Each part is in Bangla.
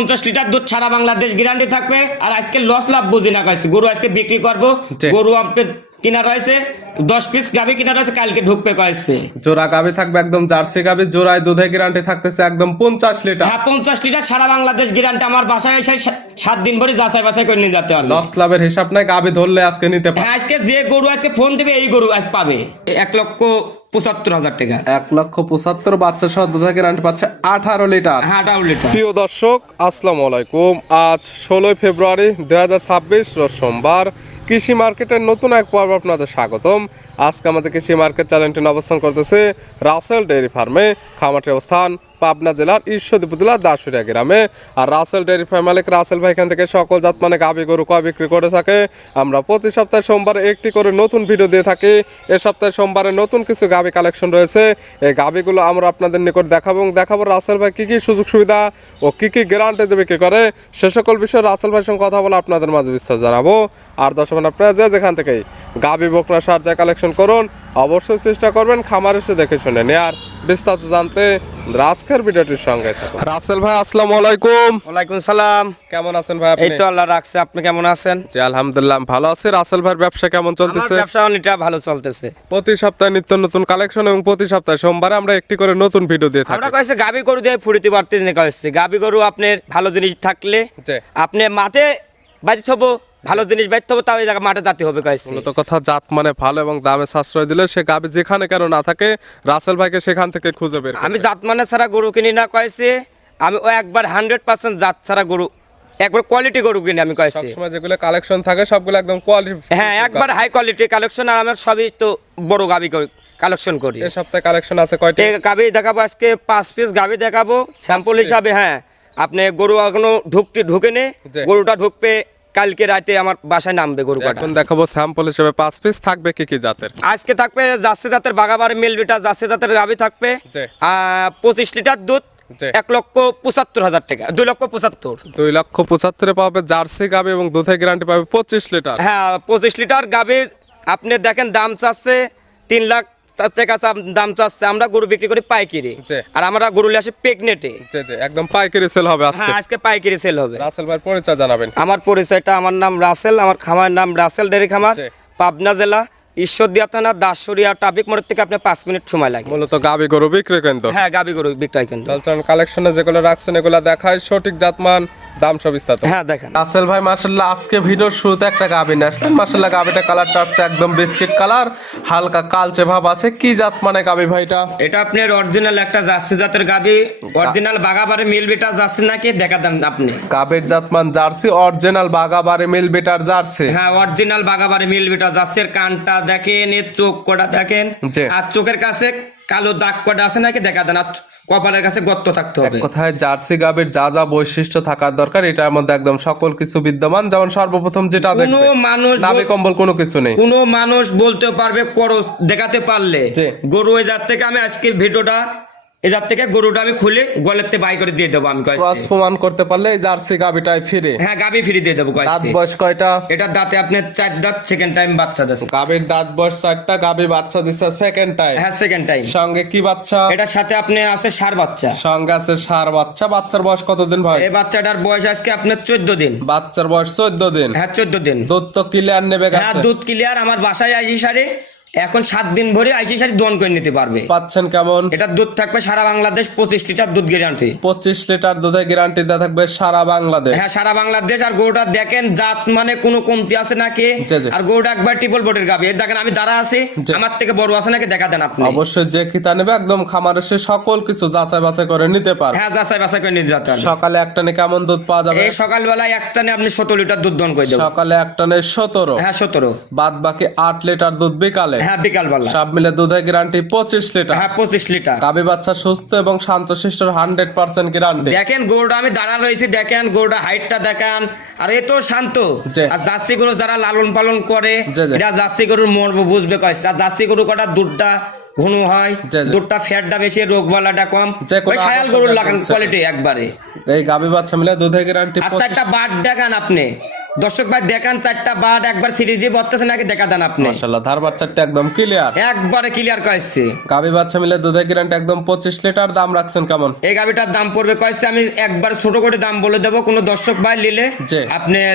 50 লিটার দুধ সারা বাংলাদেশ গ্যারান্টি থাকবে। আর আজকে লস লাভ বুঝি না কাছে গরু আজকে বিক্রি করবো। গরু আপনার কিনা রয়েছে 10 পিস গাভি কিনা রয়েছে, কালকে ঢুকবে কয়েছে। জোড়া গাভি থাকবে একদম জার্সি গাভি, জোড়ায় দুধে গ্যারান্টি থাকতেছে একদম 50 লিটার। হ্যাঁ 50 লিটার সারা বাংলাদেশ গ্যারান্টি। আমার বাসায় এসে 7 দিন ভরে যাচাই বাছাই করে নিয়ে যেতে পারবে। লস লাভের হিসাব নাই, গাভি ধরলে আজকে নিতে পারবে। হ্যাঁ আজকে যে গরু আজকে ফোন দিবে এই গরু আজ পাবে 1,75,000 টাকা। 1,75,000 বাচ্চা সহ দুধে গ্যারান্টি পাচ্ছে 18 লিটার। হ্যাঁ 18 লিটার। প্রিয় দর্শক আসসালামু আলাইকুম। আজ 16 ফেব্রুয়ারি 2026 রোজ সোমবার। কৃষি মার্কেটের নতুন এক পর্ব আপনাদের স্বাগতম। আজকে আমাদের কৃষি মার্কেট চ্যানেলটি অবস্থান করতেছে রাসেল ডেয়ারি ফার্মে। খামারটির অবস্থান পাবনা জেলার ঈশ্বরদী উপজেলার দাসুরিয়া গ্রামে। আর রাসেল ডেয়ারি ফার্ম মালিক রাসেল ভাই এখান থেকে সকল জাত মানে গাভী গরু কয় বিক্রি করে থাকে। আমরা প্রতি সপ্তাহে সোমবারে একটি করে নতুন ভিডিও দিয়ে থাকি। এ সপ্তাহে সোমবারে নতুন কিছু গাভী কালেকশন রয়েছে। এই গাভীগুলো আমরা আপনাদের নিকট দেখাবো এবং দেখাবো রাসেল ভাই কী কী সুযোগ সুবিধা ও কী কী গ্যারান্টি দেবে বিক্রি করে। সে সকল বিষয়ে রাসেল ভাইয়ের সঙ্গে কথা বলে আপনাদের মাঝে বিস্তার জানাবো। আর দর্শক আপনারা যেখান থেকেই গাভী বকনা সার যা কালেকশন করুন অবশ্যই চেষ্টা করবেন খামার এসে দেখে শুনে নিয়ে। আর বিস্তারিত জানতে আজকের ভিডিওটির সঙ্গে থাকুন। রাসেল ভাই আসসালামু আলাইকুম। ওয়ালাইকুম সালাম। কেমন আছেন ভাই আপনি? এই তো আল্লাহ রাখছে, আপনি কেমন আছেন? জি আলহামদুলিল্লাহ ভালো আছি। রাসেল ভাইয়ের ব্যবসা কেমন চলতেছে? আমার ব্যবসা অনেকটা ভালো চলতেছে। প্রতি সপ্তাহে নিত্য নতুন কালেকশন এবং প্রতি সপ্তাহে সোমবারে আমরা একটি করে নতুন ভিডিও দিয়ে থাকি। আমরা কইছে গাবি গরু দিয়ে ফুরিতে পারতে নিয়ে কইছে গাবি গরু আপনার ভালো জিনিস থাকলে জি। আপনি মাঠে বাইতে হবো, ভালো জিনিস বাইতে হবো, তাও এই জায়গা মাঠে যেতে হবে কইছে। মূলত কথা জাত মানে ভালো এবং দামে সাশ্রয় দিলে সে গাবি যেখানে কেন না থাকে রাসেল ভাইকে সেখান থেকে খুঁজে বের আমি জাত মানে ছাড়া গরু কিনি না কইছে। আমি ও একবার 100% জাত ছাড়া গরু, একবার কোয়ালিটি গরু কিনি আমি কইছি। সবসময় যেগুলো কালেকশন থাকে সবগুলো একদম কোয়ালিটি। হ্যাঁ একবার হাই কোয়ালিটি কালেকশন। আর আমার সবই তো বড় গাবি কালেকশন করি। এই সপ্তাহে কালেকশন আছে কয়টি? গাবি দেখাবো আজকে 5 পিস গাবি দেখাবো স্যাম্পল হিসাবে। হ্যাঁ আপনি গরু এখনো ঢুকে নে, জি। গরুটা ঢুকবে কালকে রাতে আমার বাসায় নামবে গরু কাটা। এখন দেখাবো স্যাম্পল হিসেবে 5 পিস থাকবে কি কি জাতের। আজকে থাকবে জার্সি জাতের বাগাবাড়ি মিলবিটা জার্সি জাতের গাবি থাকবে। জি। 25 লিটার দুধ, জি। 1,75,000 টাকা, 2,75,000। 2,75,000 পাবে জার্সি গাবি এবং দুধে গ্যারান্টি পাবে 25 লিটার। হ্যাঁ 25 লিটার গাবি আপনি দেখেন দাম চাচ্ছে 3 লাখ টাকা দাম চাচ্ছে। আমরা গরু বিক্রি করি পাইকারি। জি। আর আমরা গরু নিয়ে আসি প্রেগনেটে। জি জি একদম পাইকারি সেল হবে আজকে। হ্যাঁ আজকে পাইকারি সেল হবে। রাসেল ভাইয়ের পরিচয় জানাবেন। আমার পরিচয়টা, আমার নাম রাসেল, আমার খামার নাম রাসেল ডেয়ারি খামার, জি। পাবনা জেলা ঈশ্বরদী থানা দাসুরিয়া ট্রাফিক মোড় থেকে আপনার 5 মিনিট সময় লাগে। মূলত গাবি গরু বিক্রি কিন্তু। হ্যাঁ গাবি গরু বিক্রয় কিন্তু। তাহলে কালেকশনে যেগুলো রাখছেন এগুলো দেখায় সঠিক জাতমান দাম সব বিস্তারিত। হ্যাঁ দেখেন রাসেল ভাই মাশাআল্লাহ আজকে ভিডিওর শুরুতে একটা গাবি নিয়ে আসলেন। মাশাআল্লাহ গাবিটা কালারটা আছে একদম বিস্কিট কালার, হালকা কালচে ভাব আছে। কি জাত মানে গাবি ভাইটা? এটা আপনার অরিজিনাল একটা জার্সি জাতের গাবি, অরিজিনাল বাগাবাড়ি মিলবিটা জার্সি নাকি দেখা দেন আপনি। গাবির জাতমান জার্সি, অরিজিনাল বাগাবাড়ি মিল বিটার জার্সি। হ্যাঁ অরিজিনাল বাগাবাড়ি মিলবিটা জার্সির কানটা দেখেন, এর চোখ কটা দেখেন। জি। আর চোখের কাছে কালো দাগ কটা আছে নাকি দেখা দেন। আর কপালের কাছে গর্ত থাকতে হবে। কোথায় জার্সি গাবির যা যা বৈশিষ্ট্য থাকার দরকার এটার মধ্যে একদম সকল কিছু বিদ্যমান। যেমন সর্বপ্রথম যেটা কোনো দেখবে মানুষ নাভি কম্বল কোনো কিছু নেই। কোনো মানুষ বলতে পারবে করস দেখাতে পারলে জি। গরু এই জাত থেকে আমি আজকে ভিডিওটা এই জাত থেকে গরুটা আমি খুলে গলেতে বাই করে দিয়ে দেবো আমি কইছি। ক্রস প্রমাণ করতে পারলে এই জার্সি গাবিটাই ফিরে। হ্যাঁ গাবি ফ্রি দিয়ে দেবো দাঁত কইছি। বয়স কয়টা? এটা দাঁতে আপনার 4 দাঁত, সেকেন্ড টাইম বাচ্চা দিচ্ছে। গাবির দাঁত বয়স 4টা, গাবি বাচ্চা দিচ্ছে সেকেন্ড টাইম। হ্যাঁ সেকেন্ড টাইম। সঙ্গে কি বাচ্চা? এটার সাথে আপনি আছে ষাঁড় বাচ্চা। সঙ্গে আছে ষাঁড় বাচ্চা। বাচ্চার বয়স কতদিন ভাই? এই বাচ্চাটার বয়স আজকে আপনার 14 দিন। বাচ্চার বয়স 14 দিন। হ্যাঁ 14 দিন। দুধ তো ক্লিয়ার নেবে হ্যাঁ গেছে। দুধ ক্লিয়ার। আমার বাসায় আইসি সারে এখন 7 দিন ভরে আইসি সারে দোয়ান করে নিতে পারবে। পাচ্ছেন কেমন? এটা দুধ থাকবে সারা বাংলাদেশ 25 লিটার দুধ গ্যারান্টি। 25 লিটার দুধে গ্যারান্টি দেওয়া থাকবে সারা বাংলাদেশ। হ্যাঁ সারা বাংলাদেশ। আর গরুটা দেখেন জাত মানে কোনো কমতি আছে নাকি। জি, জি। আর গরুটা একবার ট্রিপল বডির গাবি। এই দেখেন আমি দাঁড়া আছি, জি। আমার থেকে বড় আছে নাকি দেখা দেন আপনি। অবশ্যই যে কিতা নেবে একদম খামারে সে সকল কিছু যাচাই বাছাই করে নিতে পারে। হ্যাঁ যাচাই বাছাই করে নিতে যেতে হবে। সকালে একটানে কেমন দুধ পাওয়া যাবে? এই সকালবেলায় একটানে আপনি 17 লিটার দুধ দন করে দেবেন। সকালে একটানে 17। হ্যাঁ 17। বাদ বাকি 8 লিটার দুধ বিকালে। হ্যাঁ বিকালবেলা। সব মিলে দুধে গ্যারান্টি 25 লিটার। হ্যাঁ 25 লিটার। গাবি বাচ্চা সুস্থ এবং শান্তশিষ্ট 100% গ্যারান্টি। দেখেন গরুটা আমি দাঁড়া রয়েছি, দেখেন গরুটা হাইটটা দেখেন। আর এ তো শান্ত। জি। আর জার্সি গরু যারা লালন পালন করে জি, জি। এটা জার্সি গরুর মর্ম বুঝবে কইছে। আর জার্সি গরু কটা দুধটা ঘন হয়, জি, জি। দুধটা ফ্যাটটা বেশি, রোগ বালাটা কম। যে কোনো ওই শায়াল আকর্ষণ গরুর দেখবেন লাগান সেটা। কোয়ালিটি একবারে। এই গাবি বাচ্চা মিলে দুধে গ্যারান্টি আচ্ছা একটা বাট দেখান আপনি, দর্শক ভাই দেখান চারটা বাট একবার সিরিজ দিয়ে বলতেছে নাকি দেখা দেন আপনি মাশাআল্লাহ ধার বাচ্চাটা একদম ক্লিয়ার, একবারে ক্লিয়ার কয়েছে। গাবি বাচ্চা মিলে দুধের গ্যারান্টি একদম 25 লিটার। দাম রাখছেন কেমন? এই গাভিটার দাম পড়বে কয়েছে, আমি একবার ছোট করে দাম বলে দেবো, কোনো দর্শক ভাই নিলে জি। আপনার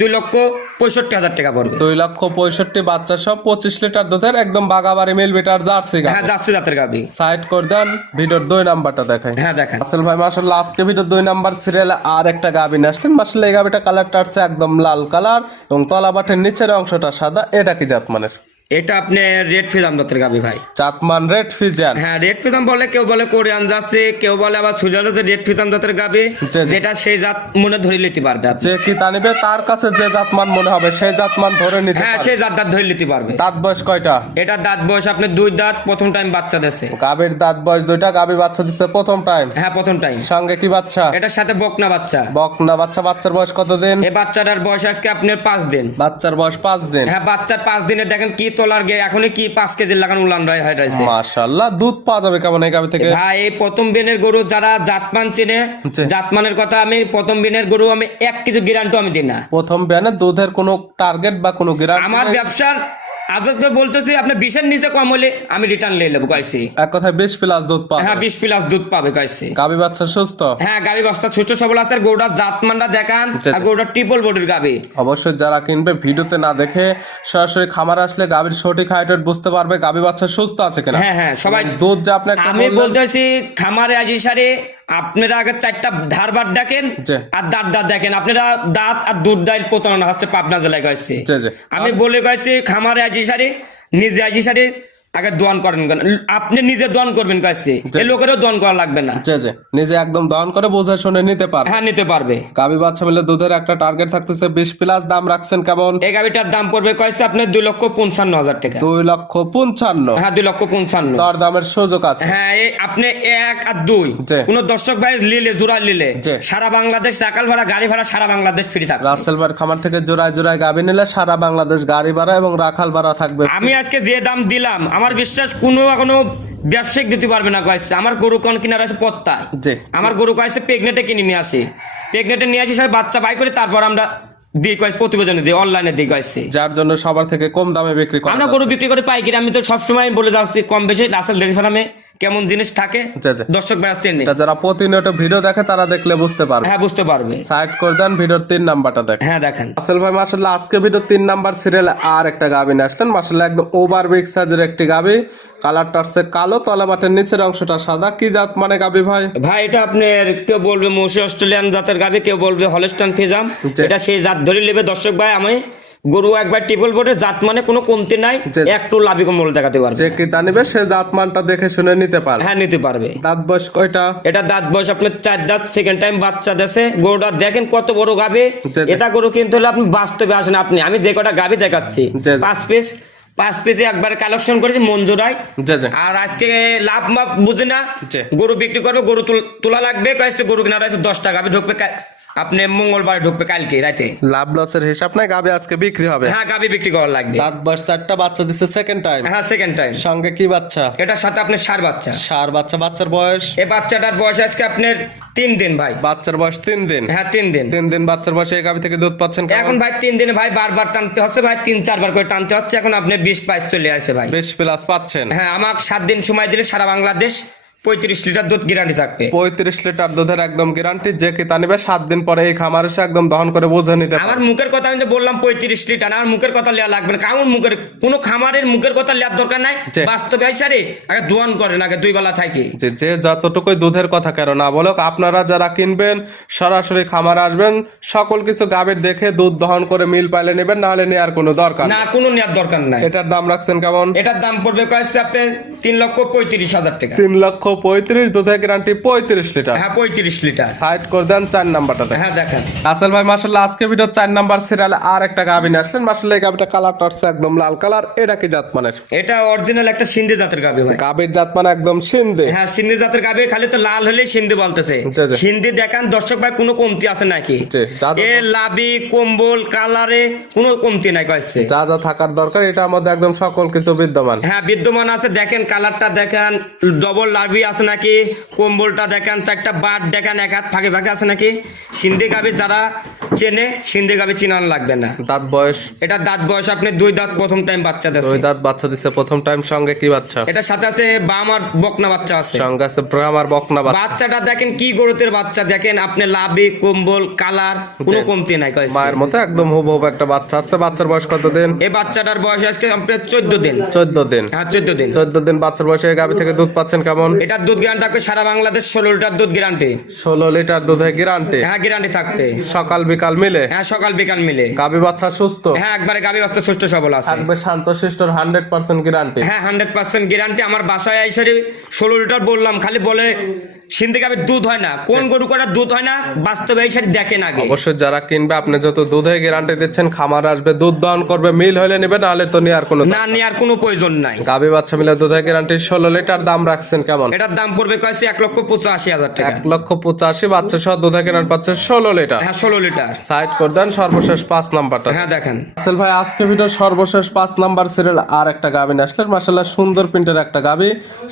2,65,000 টাকা পড়বে। 2,65,000 বাচ্চা সব 25 লিটার দুধের একদম বাগাবাড়ি মিল বেটার জার্সি গাবি। হ্যাঁ যাচ্ছে জাতের গাভি। সাইড করে দেন, ভিডিওর 2 নাম্বারটা দেখাই। হ্যাঁ দেখেন আসল ভাই মাশাআল্লাহ আজকে ভিডিও 2 নাম্বার সিরিয়ালে আর একটা গাবি নিয়ে আসলেন। মাশাআল্লাহ এই গাবিটা কালারটা আছে একদম লাল কালার এবং তলা বাটের নিচের অংশটা সাদা। এটা কি জাতমানের? এটা আপনি রেড ফিজাম জাতের গাভি ভাই। জাতমান রেড ফিজিয়ান। হ্যাঁ রেড ফিজাম বলে, কেউ বলে কোরিয়ান যাচ্ছে, কেউ বলে আবার সুজাতে রেড ফিজাম জাতের গাভি, জি। যেটা সেই জাত মনে ধরে নিতে পারবে আপনি। যে কি তা নিবে তার কাছে যে জাতমান মনে হবে সেই জাতমান ধরে নিতে হ্যাঁ পারবে। সেই জাত ধরে নিতে পারবে। দাঁত বয়স কয়টা? এটা দাঁত বয়স আপনার 2 দাঁত, প্রথম টাইম বাচ্চা দেশে। গাবির দাঁত বয়স 2টা, গাবি বাচ্চা দিচ্ছে প্রথম টাইম। হ্যাঁ প্রথম টাইম। সঙ্গে কি বাচ্চা? এটার সাথে বকনা বাচ্চা। বকনা বাচ্চা। বাচ্চার বয়স কতদিন? এই বাচ্চাটার বয়স আজকে আপনার 5 দিন। বাচ্চার বয়স 5 দিন। হ্যাঁ বাচ্চার 5 দিনে দেখেন কি তোলার গে, এখনই কি 5 কেজি লাগানো উলান রায় হয়েছে। মাশাআল্লাহ দুধ পাওয়া যাবে কেমন এই গাবি থেকে? ভাই এই প্রথম বিনের গরু যারা জাতমান চেনে, জি। জাতমানের কথা আমি প্রথম বিনের গরু আমি 1 কেজি গ্যারান্টি আমি দিই না। প্রথম বিয়ানে দুধের কোনো টার্গেট বা কোনো গ্যারান্টি আমার ব্যবসার আদত বলতেছি, আপনি 20-এর নিচে কম হলে আমি রিটার্ন নিয়ে নেবো কয়েছি। এক কথায় 20 প্লাস দুধ পাবে। হ্যাঁ 20 প্লাস দুধ পাবে কয়েছি। গাবি বাচ্চা সুস্থ? হ্যাঁ গাবি বস্তা ছোট সবল আছে, আর গরুটা জাতমানটা দেখান, জি। আর গরুটা ট্রিপল বডির গাবি। অবশ্যই যারা কিনবে ভিডিওতে না দেখে সরাসরি খামার আসলে গাবির সঠিক হাইট বুঝতে পারবে গাবি বাচ্চা সুস্থ আছে কিনা। হ্যাঁ হ্যাঁ সবাই দুধ যে আপনি একটা আমি বললেন- বলতেছি খামারে আজি সারে আপনারা আগে 4টা ধারবার দেখেন জি। আর দাঁত দেখেন, আপনারা দাঁত আর দুধ দাঁত প্রতারণা হচ্ছে পাবনা জেলায় কয়েছে। জি, জি। আমি বলে কয়েছি খামারে আজি সারে নিজে আজি সারে আগে দোয়ান করেন, আপনি নিজে দোয়ান করবেন কয়েছে, এই লোকেরও দোয়ান করা লাগবে না। জি জি নিজে একদম দহন করে বুঝে শুনে নিতে পারবে। হ্যাঁ নিতে পারবে। গাবি বাচ্চা মিলে দুধের একটা টার্গেট থাকতেছে 20 প্লাস। দাম রাখছেন কেমন? এই গাড়িটার দাম পড়বে কয়েছে আপনার 2,55,000 টাকা। 2,55,000। হ্যাঁ 2,55,000। দর দামের সুযোগ আছে। হ্যাঁ এই আপনি 1 আর 2 জি। কোন দর্শক ভাই লিলে জোড়া লিলে জি। সারা বাংলাদেশ টাকাল ভাড়া গাড়ি ভাড়া সারা বাংলাদেশ ফ্রি থাকবে। রাসেল ভাইয়ের খামার থেকে জোড়ায় জোড়ায় গাবি নিলে সারা বাংলাদেশ গাড়ি ভাড়া এবং রাখাল ভাড়া থাকবে। আমি আজকে যে দাম দিলাম আমার বিশ্বাস কোনো ব্যবসায়িক দিতে পারবে না কয়েছে। আমার গরু কোন কিনার আছে পত্তায়, জি। আমার গরু কয়েছে প্রেগনেটে কিনে নিয়ে আসি, প্রেগনেটে নিয়ে আসি সব বাচ্চা বাই করে তারপর আমরা দিই কয়েছে প্রতিবেদনে দিই, অনলাইনে দিই কয়েছে। যার জন্য সবার থেকে কম দামে বিক্রি করা আমরা গরু বিক্রি করে পাইকারি, আমি তো সবসময় বলে যাচ্ছি কম বেশি রাসেল ডেয়ারি ফার্মে কেমন জিনিস থাকে জি, জি। দর্শক ভাই আসছেন। তা যারা প্রতিনিয়ত ভিডিও দেখে তারা দেখলে বুঝতে পারবে। হ্যাঁ বুঝতে পারবে। সাইড করে দেন, ভিডিওর 3 নাম্বারটা দেখেন। হ্যাঁ দেখেন রাসেল ভাই মাশাআল্লাহ আজকে ভিডিও 3 নাম্বার সিরিয়ালে আর একটা গাবি নিয়ে আসলেন। মাশাআল্লাহ একদম ওভার বিগ সাইজের একটি গাবি, কালারটা হচ্ছে কালো, তলা বাটের নিচের অংশটা সাদা। কি জাত মানে গাবি ভাই? ভাই এটা আপনার কেউ বলবে মৌসি অস্ট্রেলিয়ান জাতের গাবি, কেউ বলবে হলস্টাইন ফিজাম। জি। এটা সেই জাত ধরে নেবে দর্শক ভাই। আমি গরু একবার ট্রিপল বোর্ডে জাত মানে কোনো কমতি নাই, জি। একটু লাভি কমল দেখাতে পারবে। যে কি তা নিবে সে জাত মানটা দেখে শুনে নিতে পারে। হ্যাঁ নিতে পারবে। দাঁত বয়স কয়টা? এটা দাঁত বয়স আপনার 4 দাঁত, সেকেন্ড টাইম বাচ্চা দেশে। গরুটা দেখেন কত বড় গাবি। জি, জি। এটা গরু কিনতে হলে আপনি বাস্তবে আসেন। আপনি আমি যে কটা গাবি দেখাচ্ছি জি, জি। 5 পিসে একবার কালেকশন করেছি মন জোড়ায়। জি জি আর আজকে লাভ মাপ বুঝে না, জি। গরু বিক্রি করবে, গরু তোলা লাগবে কয়েছে, গরু কিনা রয়েছে 10 টাকা। গাবি ঢুকবে আপনি মঙ্গলবার ঢুকবে কালকে রাতে। লাভ লসের হিসাব নাই, গাবি আজকে বিক্রি হবে। হ্যাঁ গাবি বিক্রি করা লাগবে। দাঁত বয়স 4টা, বাচ্চা দিচ্ছে সেকেন্ড টাইম। হ্যাঁ সেকেন্ড টাইম। সঙ্গে কি বাচ্চা? এটার সাথে আপনার 6 বাচ্চা। সার বাচ্চা। বাচ্চার বয়স? এই বাচ্চাটার বয়স আজকে আপনার 3 দিন ভাই। বাচ্চার বয়স 3 দিন। হ্যাঁ 3 দিন। 3 দিন বাচ্চার বয়সে এই গাবি থেকে দুধ পাচ্ছেন কেমন? এখন ভাই 3 দিনে ভাই বারবার টানতে হচ্ছে ভাই, 3-4 বার করে টানতে হচ্ছে। এখন আপনি 20-22 চলে আসে ভাই। 20 প্লাস পাচ্ছেন। হ্যাঁ আমাকে 7 দিন সময় দিলে সারা বাংলাদেশ 35 লিটার দুধ গ্যারান্টি থাকবে। 35 লিটার দুধের একদম গ্যারান্টি। যে কি তা নিবে 7 দিন পরে এই খামার এসে একদম দহন করে বুঝে নিতে পারে। আমার মুখের কথা আমি তো বললাম 35 লিটার, আমার মুখের কথা লেয়া লাগবে না। কারণ মুখের কোনো খামারের মুখের কথা লেয়ার দরকার নাই। জি। বাস্তবে আইসারে আগে দোয়ান করেন, আগে 2 বেলা থাকে। যে যতটুকুই দুধের কথা কেন না বলো, আপনারা যারা কিনবেন সরাসরি খামার আসবেন, সকল কিছু গাভীর দেখে দুধ দহন করে মিল পাইলে নেবেন, না হলে নেওয়ার কোনো দরকার নেই। না কোনো নেওয়ার দরকার নাই। এটার দাম রাখছেন কেমন? এটার দাম পড়বে কয়েছে আপনার 3,35,000 টাকা। 3,35,000 দুধের গ্যারান্টি 35 লিটার। হ্যাঁ 35 লিটার। সাইড করে দেন 4 নাম্বারটা দেখেন। হ্যাঁ দেখেন আসল ভাই মাশাআল্লাহ আজকে ভিডিও 4 নাম্বার সিরিয়ালে আর একটা গাভী নিয়ে আসলেন। মাশাআল্লাহ এই গাভীটা কালারটা হচ্ছে একদম লাল কালার। এটা কি জাত মানের? এটা অরিজিনাল একটা সিন্ধি জাতের গাবি ভাই। গাভীর জাত মানে একদম সিন্ধে। হ্যাঁ সিন্ধি জাতের গাবি, খালি তো লাল হলে সিন্ধি বলতেছে। জি, জি। সিন্ধি দেখান দর্শক ভাই, কোনো কমতি আছে নাকি? জি, যা যা- এ লাভি কম্বল কালারে কোনো কমতি নাই কয়েছে। যা যা থাকার দরকার এটার মধ্যে একদম সকল কিছু বিদ্যমান। হ্যাঁ বিদ্যমান আছে। দেখেন কালারটা দেখেন, ডবল লাভি আছে নাকি, কম্বলটা দেখেন, 4টা বাট দেখেন, এক হাত ফাঁকে ফাঁকে আছে নাকি। সিন্ধি গাবি যারা চেনে সিন্ধি গাবি চিনান লাগবে না। দাঁত বয়স? এটা দাঁত বয়স আপনি 2 দাঁত প্রথম টাইম বাচ্চা দিচ্ছে। 2 দাঁত বাচ্চা দিছে প্রথম টাইম। সঙ্গে কি বাচ্চা? এটার সাথে আছে বাম আর বকনা বাচ্চা আছে। সঙ্গে আছে ব্রাহ্ম আর বকনা বাচ্চা। বাচ্চাটা দেখেন কি গরুতের বাচ্চা, দেখেন আপনি লাভি কম্বল কালার কোনো কমতি নাই কইছে। মায়ের মতো একদম হুবহু একটা বাচ্চা আছে। বাচ্চার বয়স কত দিন? এই বাচ্চাটার বয়স আজকে আপনার 14 দিন। 14 দিন। হ্যাঁ 14 দিন। 14 দিন বাচ্চার বয়সে এই গাভী থেকে দুধ পাচ্ছেন কেমন? এটার দুধ গ্যারান্টি থাকবে সারা বাংলাদেশ 16 লিটার দুধ গ্যারান্টি। 16 লিটার দুধের গ্যারান্টি? হ্যাঁ গ্যারান্টি থাকবে। সকাল বিকাল মিলে? হ্যাঁ সকাল বিকাল মিলে। গাভী বাচ্চা সুস্থ? হ্যাঁ একবারে গাবি বাচ্চা সুস্থ সবল আছে। থাকবে শান্তশিষ্টর 100% গ্যারান্টি? হ্যাঁ 100% গ্যারান্টি। আমার বাসায় আইসারি 16 লিটার বললাম, খালি বলে সিন্ধি গাবির দুধ হয় না, কোন গরু করার দুধ হয় না, বাস্তবে আইসারি দেখেন আগে। অবশ্যই যারা কিনবে আপনি যত দুধে গ্যারান্টি দিচ্ছেন, খামার আসবে দুধ দহন করবে, মিল হলে নেবে, নাহলে তো নেওয়ার কোনো না নেওয়ার কোনো প্রয়োজন নাই। গাভী বাচ্চা মিলে দুধে গ্যারান্টি 16 লিটার। দাম রাখছেন কেমন? এটার দাম পড়বে কয়েছে 1,85,000 টাকা। 1,85,000 বাচ্চা সহ দুধে গ্যারান্টি পাচ্ছে 16 লিটার। হ্যাঁ 16 লিটার। সাইড করে দেন সর্বশেষ 5 নাম্বারটা। হ্যাঁ দেখেন আসল ভাই আজকে ভিডিও সর্বশেষ 5 নাম্বার সিরিয়াল আর একটা গাভী নিয়ে আসলেন। মাশাআল্লাহ সুন্দর প্রিন্টের একটা গাভী,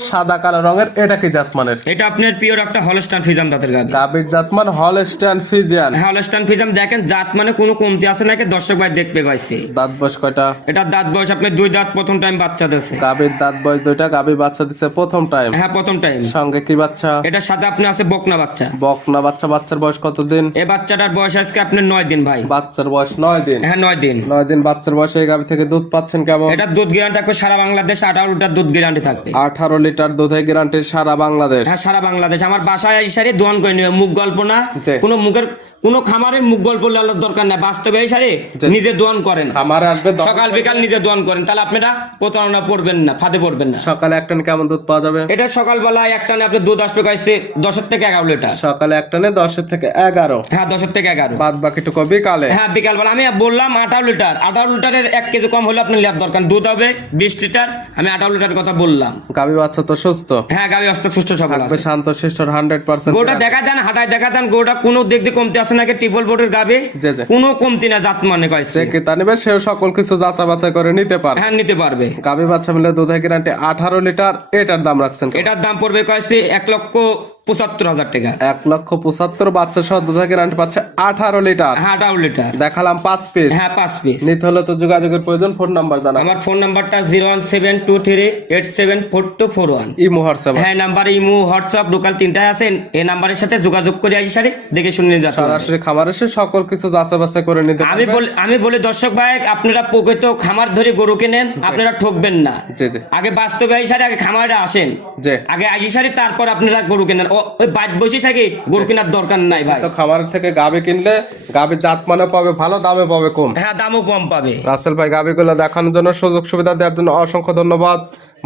সাদা কালো রঙের। এটা কি জাত মানের? এটা আপনার পিওর একটা হলস্টাইন ফিজাম জাতের গাবি। গাভীর জাত মান হলস্টাইন ফ্রিজিয়ান। হ্যাঁ হলস্টাইন ফিজাম দেখেন জাত মানে কোনো কমতি আছে নাকি দর্শক ভাই দেখবে কইছে। দাঁত বয়স কয়টা? এটা দাঁত বয়স আপনি 2 দাঁত প্রথম টাইম বাচ্চা দিছে। গাভীর দাঁত বয়স 2টা। গাভী বাচ্চা দিছে প্রথম টাইম? হ্যাঁ প্রথম টাইম। সঙ্গে কি বাচ্চা? এটার সাথে আপনি আছে বকনা বাচ্চা। বকনা বাচ্চা। বাচ্চার বয়স কত দিন? এই বাচ্চাটার বয়স আজকে আপনার 9 দিন ভাই। বাচ্চার বয়স 9 দিন। হ্যাঁ 9 দিন। 9 দিন বাচ্চার বয়সে এই গাভী থেকে দুধ পাচ্ছেন কেমন? এটা দুধ গ্যারান্টি থাকবে সারা বাংলাদেশ 18 লিটার দুধ গ্যারান্টি থাকবে। 18 লিটার দুধের গ্যারান্টি সারা বাংলাদেশ? হ্যাঁ সারা বাংলাদেশ। আমার বাসায় আইসারে দোয়ান করে নিবে, মুখ গল্প না, জি। কোনো মুখের কোনো খামারের মুখ গল্প লাগার দরকার নাই। বাস্তবে আইসারে জি। নিজে দোয়ান করেন, খামারে আসবে সকাল বিকাল নিজে দোয়ান করেন, তাহলে আপনারা প্রতারণা পড়বেন না, ফাঁদে পড়বেন না। সকালে একটা কেমন দুধ পাওয়া যাবে? এটা সকালবেলায় একটা আপনার দুধ আসবে কয়েছে 10 থেকে 11 লিটার। সকালে একটা 10 থেকে 11? হ্যাঁ 10 থেকে 11। বাদ বাকিটুকু বিকালে? হ্যাঁ বিকালবেলা। আমি বললাম 18 লিটার। 18 লিটারের 1 কেজি কম হলে আপনার নেওয়ার দরকার। দুধ হবে 20 লিটার, আমি 18 লিটার কথা বললাম। গাভী বাচ্চা তো সুস্থ? হ্যাঁ গাবি অস্ত সুস্থ সবল থাকবে আছে। শান্তশিষ্টর 100%? গোটা দেখা দেন, হাঁটায় দেখা দেন, গোটা কোনো দিক দিয়ে কমতি আছে নাকি টিপল বোর্ডের গাবে জি, জি। কোনো কমতি না, জাত মানে কইছে। যে ক্রেতা নেবে সেও সকল কিছু যাচাই বাছাই করে নিতে পারে। হ্যাঁ নিতে পারবে। গাভী বাচ্চা মিলে দুধের গ্যারান্টি 18 লিটার। এটার দাম রাখছেন কেমন? এটার দাম পড়বে কয়েছে 1,75,000 টাকা। 1,75,000 বাচ্চা সহ দুধের গ্যারান্টি পাচ্ছে 18 লিটার। হ্যাঁ 18 লিটার। দেখালাম 5 পিস। হ্যাঁ 5 পিস। নিতে হলে তো যোগাযোগের প্রয়োজন। ফোন নাম্বার জানা? আমার ফোন নাম্বারটা 01723874241। Imo WhatsApp? হ্যাঁ নাম্বার ইমো হোয়াটসঅ্যাপ লোকাল তিনটাই আছে। এই নাম্বারের সাথে যোগাযোগ করে আসি সারি দেখে শুনে নিয়ে যাতে পারবেন। সরাসরি খামার এসে সকল কিছু যাচাই বাছাই করে নিতে পারবে। আমি বলি দর্শক ভাই, আপনারা প্রকৃত খামার ধরে গরু কেনেন, আপনারা ঠকবেন না। জি, জি। আগে বাস্তবে আইসারে আগে খামারে আসেন, জি। আগে আইসি সারি তারপর আপনারা গরু কেনেন। ওই বাইট বসে থাকি গরু কেনার দরকার নাই ভাই। তো খামারের থেকে গাভী কিনলে গাভী জাত মানে পাবে ভালো, দামে পাবে কম। হ্যাঁ দামও কম পাবে। রাসেল ভাই গাভীগুলো দেখানোর জন্য, সুযোগ সুবিধা দেওয়ার জন্য অসংখ্য ধন্যবাদ।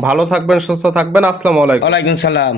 ভালো থাকবেন, সুস্থ থাকবেন। আসসালামু আলাইকুম। ওয়ালাইকুম সালাম।